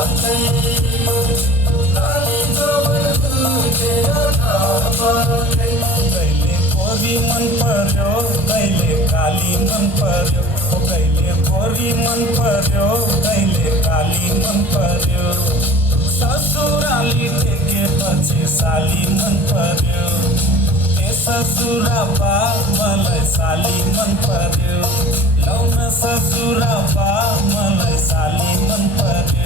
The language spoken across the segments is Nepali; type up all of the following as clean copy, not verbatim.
कहिले कोरी मन पर्यो कहिले काली मन पर्यो कहिले कोरी मन पर्यो कहिले काली मन पर्यो ससुराली टेकेपछि साली मन पर्यो ए ससुराबा मलाई साली मन पर्यो लौन ससुराबा मलाई साली मन पर्यो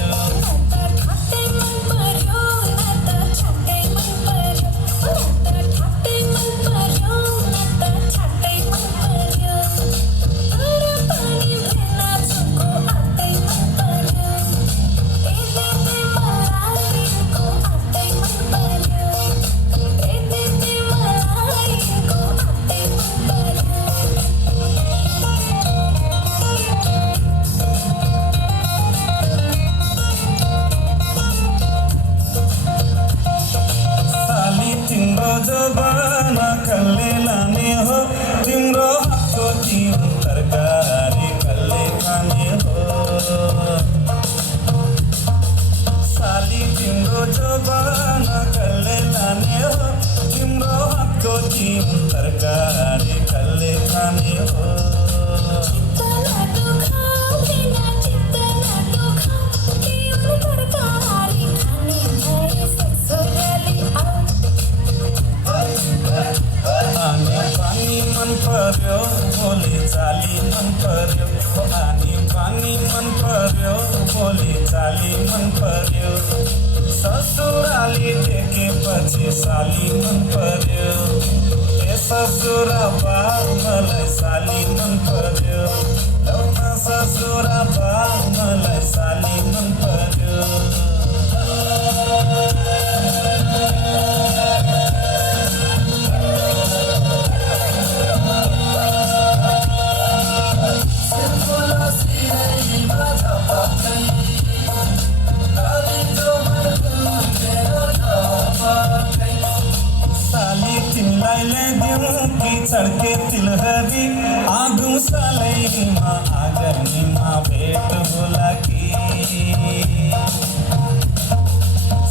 जबाना कल्ले लाने हो तिम्रो हातको तिम्रो तरकारी कल्ले खाने हो साली तिम्रो जबाना कल्ले लाने हो तिम्रो हातको तिम्रो तरकारी कल्ले खाने हो पर्यो बोली चाली मन पर्यो पानी मन पर्यो बोली चाली मन पर्यो ससुराली टेकेपछि साली मन पर्यो ए ससुराबा मलाई साली मन पर्यो लौन ससुराबा मलाई साली मन पर्यो चढ़के तिलहरी आगू सालैमा आगनीमा भेट होला कि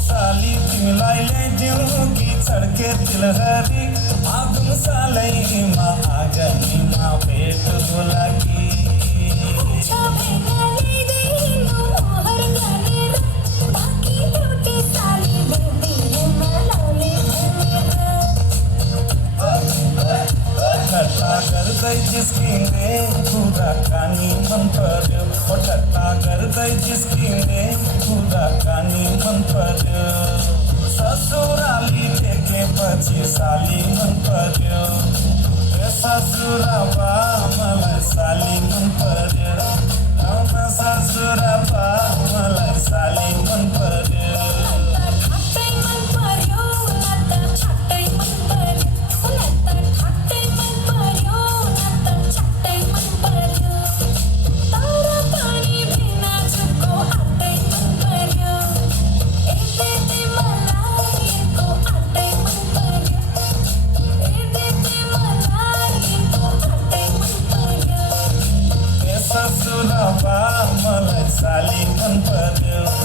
साली तिमीलाई ल्याइदिउँ कि चढ़के तिलहरी आगू सालैमा आगनीमा भेट होला कि गर्दै जिस्किने कुराकानी मन पर्यो ठट्टा गर्दै जिस्किने कुराकानी मन पर्यो ससुराली टेकेपछि साली मन पर्यो ए ससुराबा मलाई साली मन पर्यो लौन ससुराबा मलाई साली मन पर्यो ससुराबा मलाई साली मन पर्यो